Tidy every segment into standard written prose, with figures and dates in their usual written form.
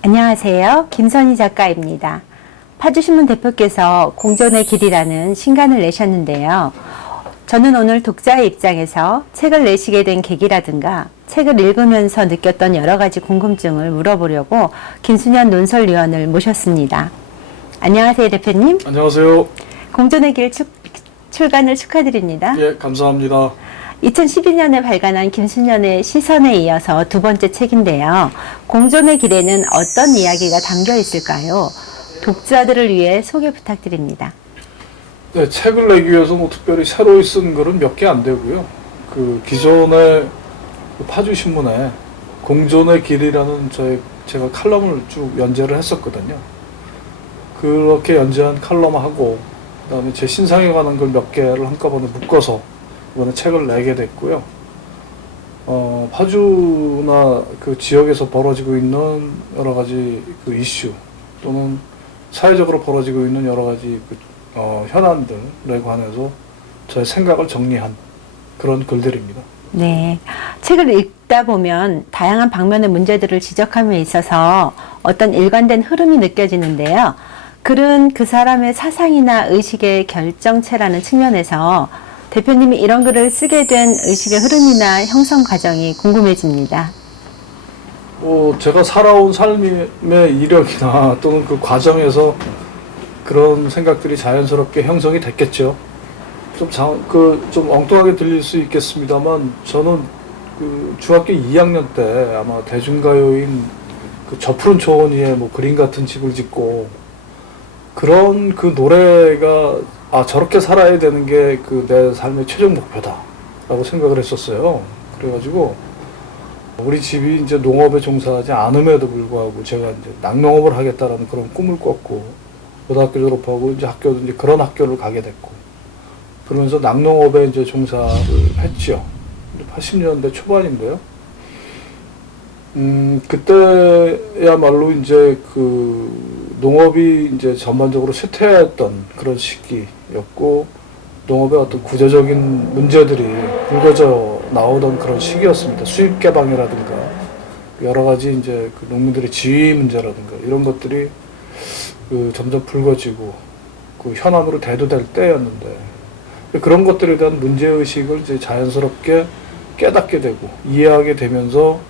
안녕하세요. 김선희 작가입니다. 파주신문 대표께서 공존의 길이라는 신간을 내셨는데요. 저는 오늘 독자의 입장에서 책을 내시게 된 계기라든가 책을 읽으면서 느꼈던 여러 가지 궁금증을 물어보려고 김순현 논설위원을 모셨습니다. 안녕하세요, 대표님. 안녕하세요. 공존의 길 출간을 축하드립니다. 예, 감사합니다. 2012년에 발간한 김순현의 시선에 이어서 두 번째 책인데요. 공존의 길에는 어떤 이야기가 담겨 있을까요? 독자들을 위해 소개 부탁드립니다. 네, 책을 내기 위해서 뭐 특별히 새로 쓴 글은 몇 개 안 되고요. 그 기존의 파주신문에 공존의 길이라는 제가 칼럼을 쭉 연재를 했었거든요. 그렇게 연재한 칼럼하고 그다음에 제 신상에 관한 글 몇 개를 한꺼번에 묶어서 이번에 책을 내게 됐고요. 파주나 그 지역에서 벌어지고 있는 여러 가지 그 이슈 또는 사회적으로 벌어지고 있는 여러 가지 현안들에 관해서 저의 생각을 정리한 그런 글들입니다. 네. 책을 읽다 보면 다양한 방면의 문제들을 지적함에 있어서 어떤 일관된 흐름이 느껴지는데요. 글은 그 사람의 사상이나 의식의 결정체라는 측면에서 대표님이 이런 글을 쓰게 된 의식의 흐름이나 형성 과정이 궁금해집니다. 제가 살아온 삶의 이력이나 또는 그 과정에서 그런 생각들이 자연스럽게 형성이 됐겠죠. 좀 엉뚱하게 들릴 수 있겠습니다만, 저는 그 중학교 2학년 때 아마 대중가요인 그 저 푸른 초원 위에 뭐 그림 같은 집을 짓고 그런 그 노래가 저렇게 살아야 되는 게 그 내 삶의 최종 목표다 라고 생각을 했었어요. 그래가지고 우리 집이 이제 농업에 종사하지 않음에도 불구하고 제가 이제 낙농업을 하겠다라는 그런 꿈을 꿨고, 고등학교 졸업하고 이제 학교도 이제 그런 학교를 가게 됐고, 그러면서 낙농업에 이제 종사를 했죠. 80년대 초반인데요. 그때야말로 이제 그 농업이 이제 전반적으로 쇠퇴했던 그런 시기였고, 농업의 어떤 구조적인 문제들이 불거져 나오던 그런 시기였습니다. 수입 개방이라든가 여러 가지 이제 그 농민들의 지위 문제라든가 이런 것들이 그 점점 불거지고 그 현안으로 대두될 때였는데, 그런 것들에 대한 문제의식을 이제 자연스럽게 깨닫게 되고 이해하게 되면서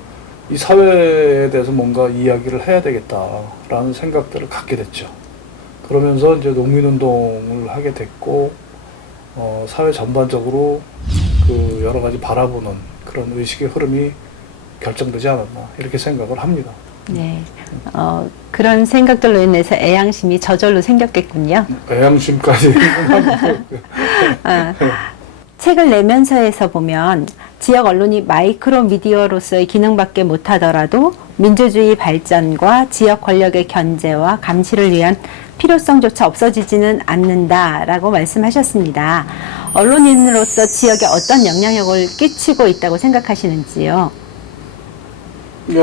이 사회에 대해서 뭔가 이야기를 해야 되겠다라는 생각들을 갖게 됐죠. 그러면서 이제 농민운동을 하게 됐고, 사회 전반적으로 그 여러 가지 바라보는 그런 의식의 흐름이 결정되지 않았나 이렇게 생각을 합니다. 네. 그런 생각들로 인해서 애양심이 저절로 생겼겠군요. 애양심까지. 책을 내면서에서 보면 지역 언론이 마이크로 미디어로서의 기능밖에 못하더라도 민주주의 발전과 지역 권력의 견제와 감시를 위한 필요성조차 없어지지는 않는다라고 말씀하셨습니다. 언론인으로서 지역에 어떤 영향력을 끼치고 있다고 생각하시는지요?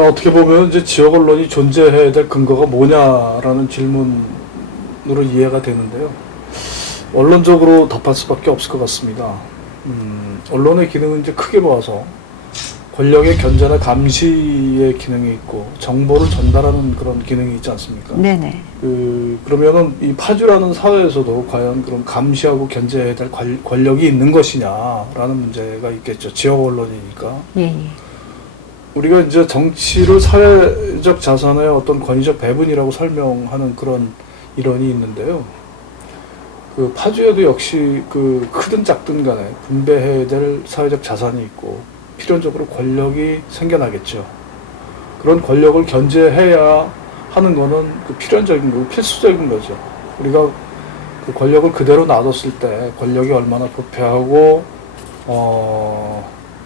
어떻게 보면 이제 지역 언론이 존재해야 될 근거가 뭐냐라는 질문으로 이해가 되는데요. 원론적으로 답할 수밖에 없을 것 같습니다. 언론의 기능은 이제 크게 봐서 권력의 견제나 감시의 기능이 있고 정보를 전달하는 그런 기능이 있지 않습니까? 네네. 그러면은 이 파주라는 사회에서도 과연 그런 감시하고 견제해야 될 권력이 있는 것이냐라는 문제가 있겠죠. 지역 언론이니까. 예. 우리가 이제 정치를 사회적 자산의 어떤 권위적 배분이라고 설명하는 그런 이론이 있는데요. 그 파주에도 역시 그 크든 작든 간에 분배해야 될 사회적 자산이 있고 필연적으로 권력이 생겨나겠죠. 그런 권력을 견제해야 하는 거는 그 필연적인 거고 필수적인 거죠. 우리가 그 권력을 그대로 놔뒀을 때 권력이 얼마나 부패하고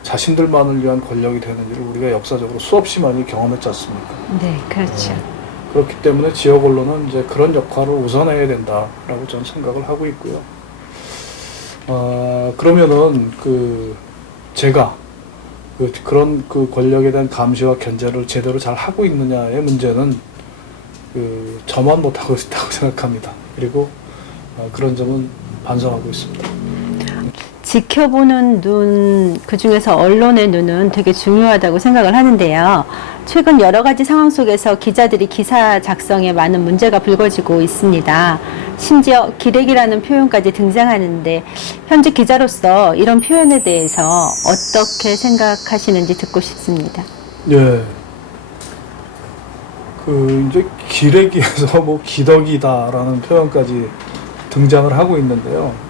자신들만을 위한 권력이 되는지를 우리가 역사적으로 수없이 많이 경험했지 않습니까? 네, 그렇죠. 그렇기 때문에 지역 언론은 이제 그런 역할을 우선해야 된다라고 저는 생각을 하고 있고요. 그러면은 제가 그런 권력에 대한 감시와 견제를 제대로 잘 하고 있느냐의 문제는 저만 못하고 있다고 생각합니다. 그리고 그런 점은 반성하고 있습니다. 지켜보는 눈, 그 중에서 언론의 눈은 되게 중요하다고 생각을 하는데요. 최근 여러 가지 상황 속에서 기자들이 기사 작성에 많은 문제가 불거지고 있습니다. 심지어 기레기라는 표현까지 등장하는데 현직 기자로서 이런 표현에 대해서 어떻게 생각하시는지 듣고 싶습니다. 예. 이제 기레기에서 뭐 기덕이다라는 표현까지 등장을 하고 있는데요.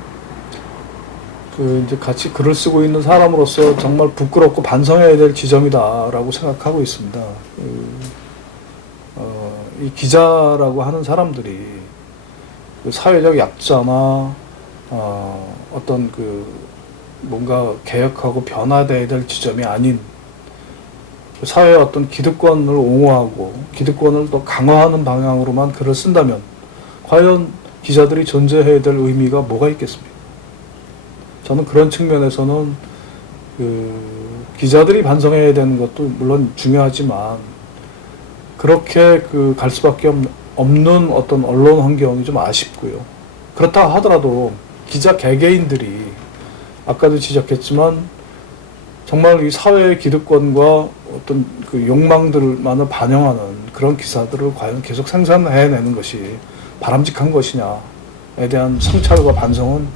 이제 같이 글을 쓰고 있는 사람으로서 정말 부끄럽고 반성해야 될 지점이다라고 생각하고 있습니다. 이 기자라고 하는 사람들이 사회적 약자나 어떤 뭔가 개혁하고 변화돼야 될 지점이 아닌 사회의 어떤 기득권을 옹호하고 기득권을 더 강화하는 방향으로만 글을 쓴다면 과연 기자들이 존재해야 될 의미가 뭐가 있겠습니까? 저는 그런 측면에서는 기자들이 반성해야 되는 것도 물론 중요하지만 그렇게 갈 수밖에 없는 어떤 언론 환경이 좀 아쉽고요. 그렇다 하더라도 기자 개개인들이 아까도 지적했지만 정말 이 사회의 기득권과 어떤 욕망들만을 반영하는 그런 기사들을 과연 계속 생산해내는 것이 바람직한 것이냐에 대한 성찰과 반성은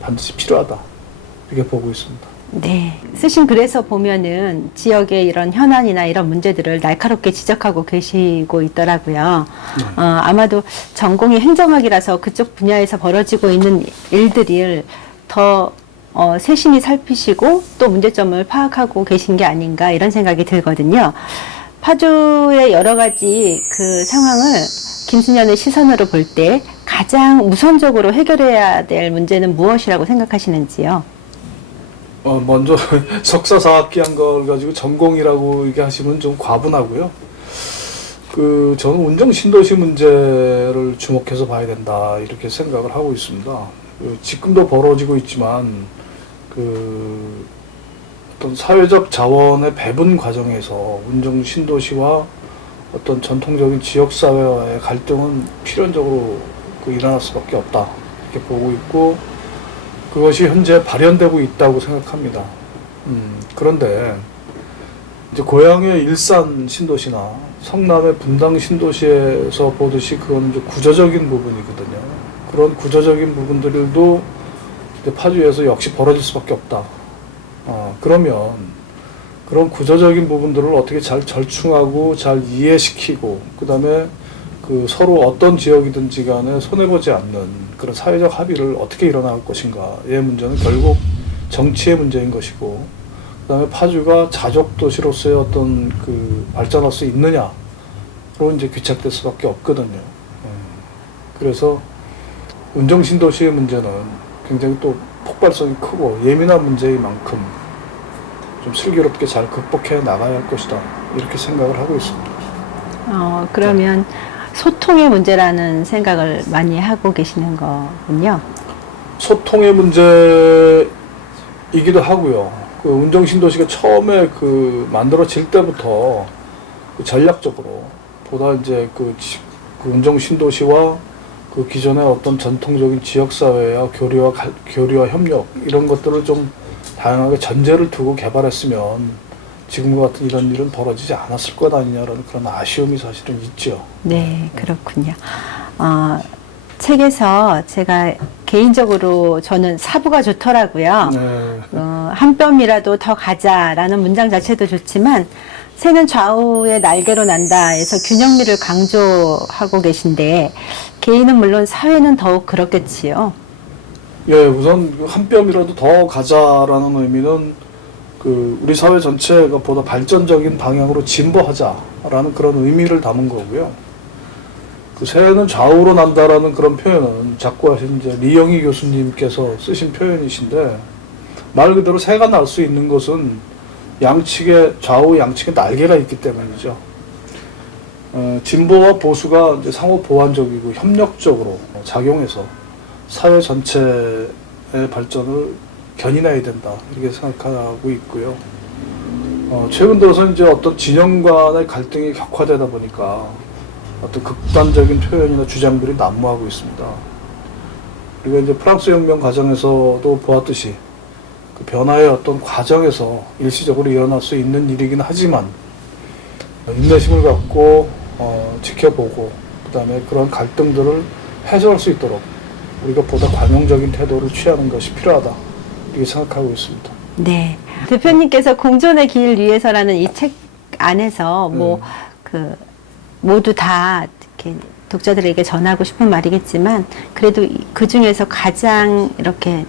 반드시 필요하다. 이렇게 보고 있습니다. 네. 쓰신 글에서 보면은 지역의 이런 현안이나 이런 문제들을 날카롭게 지적하고 계시고 있더라고요. 아마도 전공이 행정학이라서 그쪽 분야에서 벌어지고 있는 일들을 더 세심히 살피시고 또 문제점을 파악하고 계신 게 아닌가 이런 생각이 들거든요. 파주의 여러 가지 그 상황을 김순현의 시선으로 볼 때 가장 우선적으로 해결해야 될 문제는 무엇이라고 생각하시는지요? 먼저 석사 4학기 한 걸 가지고 전공이라고 얘기하시면 좀 과분하고요. 저는 운정 신도시 문제를 주목해서 봐야 된다 이렇게 생각을 하고 있습니다. 지금도 벌어지고 있지만 어떤 사회적 자원의 배분 과정에서 운정 신도시와 어떤 전통적인 지역 사회와의 갈등은 필연적으로 일어날 수밖에 없다 이렇게 보고 있고. 그것이 현재 발현되고 있다고 생각합니다. 그런데 이제 고향의 일산 신도시나 성남의 분당 신도시에서 보듯이 그건 이제 구조적인 부분이거든요. 그런 구조적인 부분들도 이제 파주에서 역시 벌어질 수밖에 없다. 그러면 그런 구조적인 부분들을 어떻게 잘 절충하고 잘 이해시키고 그다음에 서로 어떤 지역이든지 간에 손해보지 않는 그런 사회적 합의를 어떻게 일어날 것인가의 문제는 결국 정치의 문제인 것이고, 그 다음에 파주가 자족도시로서의 어떤 발전할 수 있느냐로 이제 귀착될 수밖에 없거든요. 그래서 운정신도시의 문제는 굉장히 또 폭발성이 크고 예민한 문제인 만큼 좀 슬기롭게 잘 극복해 나가야 할 것이다. 이렇게 생각을 하고 있습니다. 그러면 소통의 문제라는 생각을 많이 하고 계시는 거군요. 소통의 문제이기도 하고요. 운정신도시가 처음에 만들어질 때부터 전략적으로 보다 이제 운정신도시와 기존의 어떤 전통적인 지역사회와 교류와 협력 이런 것들을 좀 다양하게 전제를 두고 개발했으면 지금과 같은 이런 일은 벌어지지 않았을 것 아니냐라는 그런 아쉬움이 사실은 있죠. 네, 그렇군요. 책에서 제가 개인적으로 저는 사부가 좋더라고요. 네. 한 뼘이라도 더 가자라는 문장 자체도 좋지만 새는 좌우의 날개로 난다에서 균형미를 강조하고 계신데 개인은 물론 사회는 더욱 그렇겠지요. 예, 우선 한 뼘이라도 더 가자라는 의미는 우리 사회 전체가 보다 발전적인 방향으로 진보하자라는 그런 의미를 담은 거고요. 새는 좌우로 난다라는 그런 표현은 작고하신 이제 리영희 교수님께서 쓰신 표현이신데 말 그대로 새가 날 수 있는 것은 좌우 양측에 날개가 있기 때문이죠. 진보와 보수가 이제 상호 보완적이고 협력적으로 작용해서 사회 전체의 발전을 견인해야 된다 이렇게 생각하고 있고요. 최근 들어서 이제 어떤 진영 간의 갈등이 격화되다 보니까 어떤 극단적인 표현이나 주장들이 난무하고 있습니다. 그리고 이제 프랑스 혁명 과정에서도 보았듯이 그 변화의 어떤 과정에서 일시적으로 일어날 수 있는 일이긴 하지만 인내심을 갖고 지켜보고 그다음에 그런 갈등들을 해소할 수 있도록 우리가 보다 관용적인 태도를 취하는 것이 필요하다 이렇게 생각하고 있습니다. 네. 대표님께서 공존의 길 위해서라는 이 책 안에서 모두 다 이렇게 독자들에게 전하고 싶은 말이겠지만 그래도 그 중에서 가장 이렇게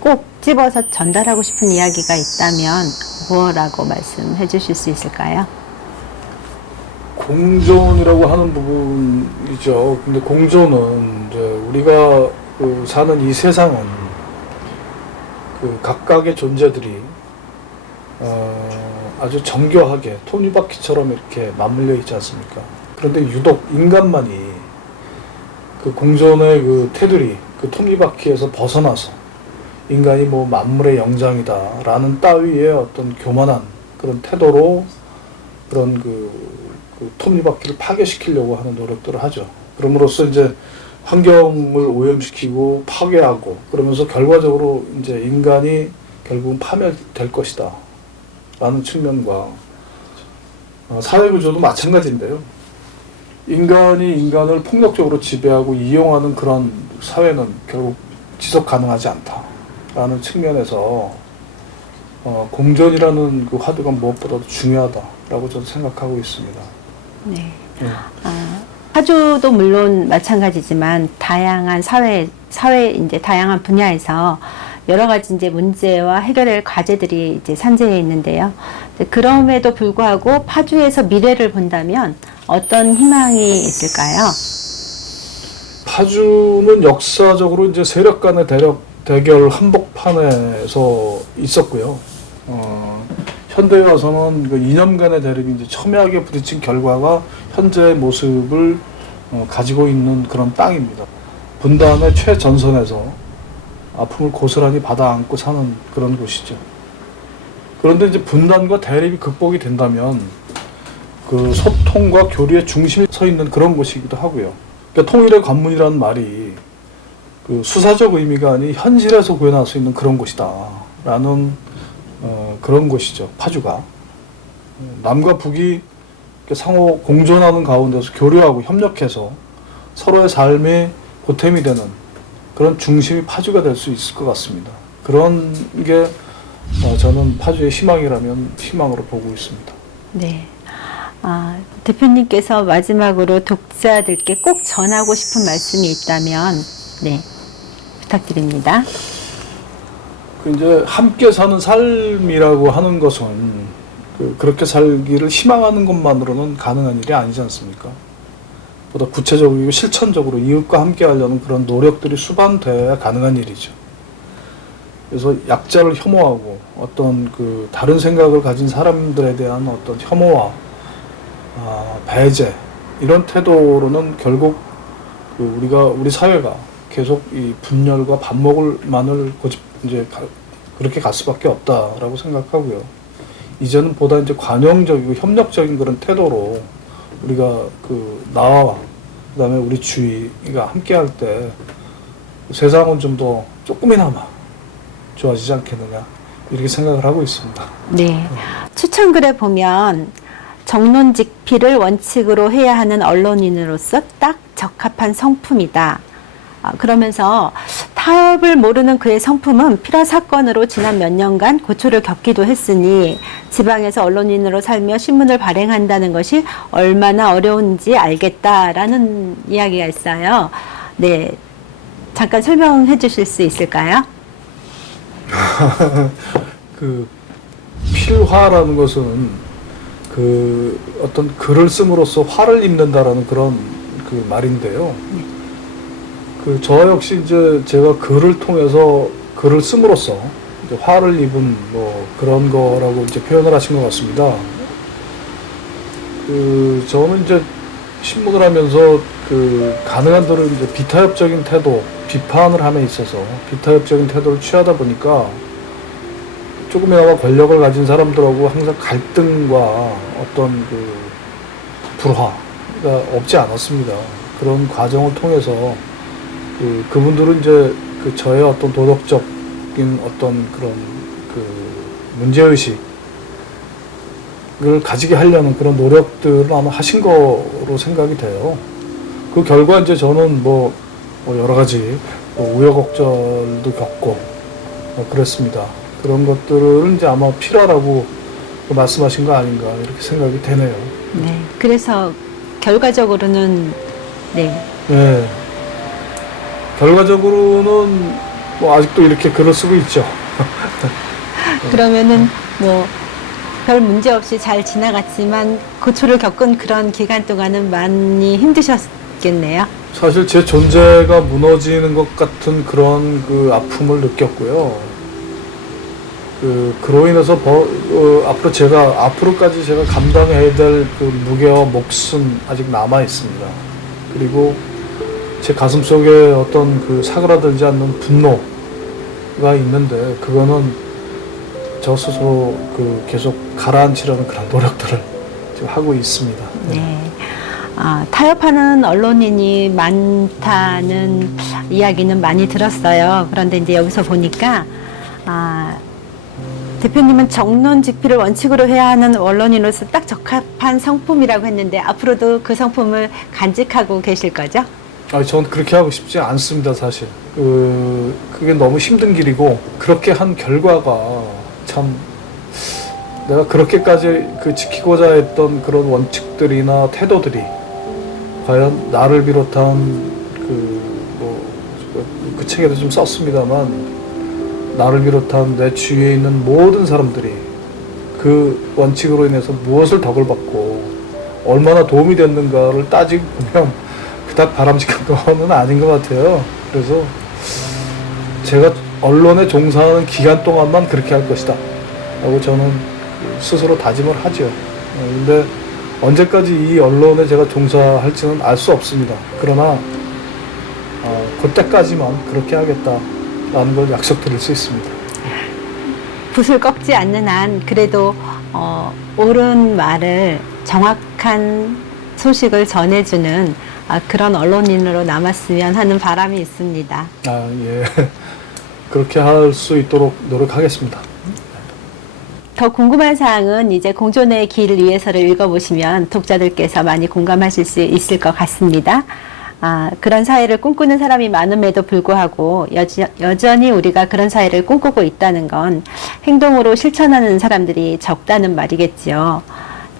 꼭 집어서 전달하고 싶은 이야기가 있다면 뭐라고 말씀해 주실 수 있을까요? 공존이라고 하는 부분이죠. 근데 공존은 이제 우리가 사는 이 세상은 각각의 존재들이 아주 정교하게 톱니바퀴처럼 이렇게 맞물려 있지 않습니까? 그런데 유독 인간만이 그 공존의 그 테두리, 그 톱니바퀴에서 벗어나서 인간이 뭐 만물의 영장이다 라는 따위의 어떤 교만한 그런 태도로 그런 그 톱니바퀴를 파괴시키려고 하는 노력들을 하죠. 그럼으로써 이제 환경을 오염시키고 파괴하고 그러면서 결과적으로 이제 인간이 결국은 파멸될 것이다 라는 측면과 사회구조도 마찬가지인데요. 인간이 인간을 폭력적으로 지배하고 이용하는 그런 사회는 결국 지속 가능하지 않다 라는 측면에서 공존이라는 그 화두가 무엇보다도 중요하다라고 저는 생각하고 있습니다. 네. 화주도 물론 마찬가지지만 다양한 사회 이제 다양한 분야에서 여러 가지 이제 문제와 해결할 과제들이 이제 산재해 있는데요. 그럼에도 불구하고 파주에서 미래를 본다면 어떤 희망이 있을까요? 파주는 역사적으로 이제 세력 간의 대결 한복판에서 있었고요. 현대에 와서는 그 이념 간의 대립이 이제 첨예하게 부딪힌 결과가 현재의 모습을 가지고 있는 그런 땅입니다. 분단의 최전선에서 아픔을 고스란히 받아 안고 사는 그런 곳이죠. 그런데 이제 분단과 대립이 극복이 된다면 그 소통과 교류의 중심에 서 있는 그런 곳이기도 하고요. 그러니까 통일의 관문이라는 말이 그 수사적 의미가 아닌 현실에서 구현할 수 있는 그런 곳이다라는 그런 곳이죠. 파주가 남과 북이 상호 공존하는 가운데서 교류하고 협력해서 서로의 삶의 보탬이 되는 그런 중심이 파주가 될 수 있을 것 같습니다. 그런 게 저는 파주의 희망이라면 희망으로 보고 있습니다. 네. 대표님께서 마지막으로 독자들께 꼭 전하고 싶은 말씀이 있다면 네, 부탁드립니다. 이제 함께 사는 삶이라고 하는 것은 그렇게 살기를 희망하는 것만으로는 가능한 일이 아니지 않습니까? 보다 구체적이고 실천적으로 이웃과 함께 하려는 그런 노력들이 수반돼야 가능한 일이죠. 그래서 약자를 혐오하고 어떤 그 다른 생각을 가진 사람들에 대한 어떤 혐오와 배제 이런 태도로는 결국 우리 사회가 계속 이 분열과 반목을만을 이제 그렇게 갈 수밖에 없다라고 생각하고요. 이제는 보다 이제 관용적이고 협력적인 그런 태도로 우리가 나와 그다음에 우리 주위가 함께할 때 세상은 좀 더 조금이나마 좋아지지 않겠느냐 이렇게 생각을 하고 있습니다. 네. 추천글에 보면 정론직필을 원칙으로 해야 하는 언론인으로서 딱 적합한 성품이다. 그러면서 타협을 모르는 그의 성품은 필화 사건으로 지난 몇 년간 고초를 겪기도 했으니 지방에서 언론인으로 살며 신문을 발행한다는 것이 얼마나 어려운지 알겠다라는 이야기가 있어요. 네, 잠깐 설명해 주실 수 있을까요? 필화라는 것은 어떤 글을 씀으로써 화를 입는다라는 그런 말인데요. 저 역시 이제 제가 글을 통해서 글을 씀으로써 이제 화를 입은 그런 거라고 이제 표현을 하신 것 같습니다. 저는 이제 신문을 하면서 가능한 대로 이제 비타협적인 태도, 비판을 함에 있어서 비타협적인 태도를 취하다 보니까 조금이나마 권력을 가진 사람들하고 항상 갈등과 어떤 불화가 없지 않았습니다. 그런 과정을 통해서 그분들은 이제 저의 어떤 도덕적인 어떤 그런 그 문제의식을 가지게 하려는 그런 노력들을 아마 하신 거로 생각이 돼요. 그 결과 이제 저는 뭐 여러 가지 우여곡절도 겪고 그랬습니다. 그런 것들을 이제 아마 필요하라고 말씀하신 거 아닌가 이렇게 생각이 되네요. 네. 그래서 결과적으로는 네. 네. 결과적으로는 뭐 아직도 이렇게 글을 쓰고 있죠. 그러면은 뭐 별 문제 없이 잘 지나갔지만 고초를 겪은 그런 기간 동안은 많이 힘드셨겠네요. 사실 제 존재가 무너지는 것 같은 그런 그 아픔을 느꼈고요. 그로 인해서 앞으로까지 제가 감당해야 될 그 무게와 몫은 아직 남아 있습니다. 그리고 제 가슴 속에 어떤 그 사그라들지 않는 분노가 있는데 그거는 저 스스로 그 계속 가라앉히려는 그런 노력들을 지금 하고 있습니다. 네. 타협하는 언론인이 많다는 이야기는 많이 들었어요. 그런데 이제 여기서 보니까 대표님은 정론직필을 원칙으로 해야 하는 언론인으로서 딱 적합한 성품이라고 했는데 앞으로도 그 성품을 간직하고 계실 거죠? 전 그렇게 하고 싶지 않습니다, 사실. 그게 너무 힘든 길이고, 그렇게 한 결과가 참, 내가 그렇게까지 지키고자 했던 그런 원칙들이나 태도들이, 과연 나를 비롯한 그 책에도 좀 썼습니다만, 나를 비롯한 내 주위에 있는 모든 사람들이 그 원칙으로 인해서 무엇을 덕을 받고, 얼마나 도움이 됐는가를 따지고 보면, 그닥 바람직한 거는 아닌 것 같아요. 그래서 제가 언론에 종사하는 기간 동안만 그렇게 할 것이다 라고 저는 스스로 다짐을 하죠. 근데 언제까지 이 언론에 제가 종사할지는 알 수 없습니다. 그러나 그때까지만 그렇게 하겠다라는 걸 약속드릴 수 있습니다. 붓을 꺾지 않는 한 그래도 옳은 말을 정확한 소식을 전해주는 그런 언론인으로 남았으면 하는 바람이 있습니다. 예. 그렇게 할 수 있도록 노력하겠습니다. 더 궁금한 사항은 이제 공존의 길 위에서를 읽어보시면 독자들께서 많이 공감하실 수 있을 것 같습니다. 그런 사회를 꿈꾸는 사람이 많음에도 불구하고 여전히 우리가 그런 사회를 꿈꾸고 있다는 건 행동으로 실천하는 사람들이 적다는 말이겠지요.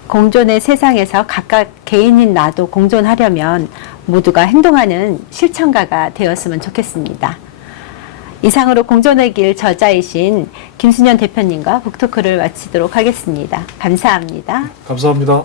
공존의 세상에서 각각 개인인 나도 공존하려면 모두가 행동하는 실천가가 되었으면 좋겠습니다. 이상으로 공존의 길 저자이신 김순현 대표님과 북토크를 마치도록 하겠습니다. 감사합니다. 감사합니다.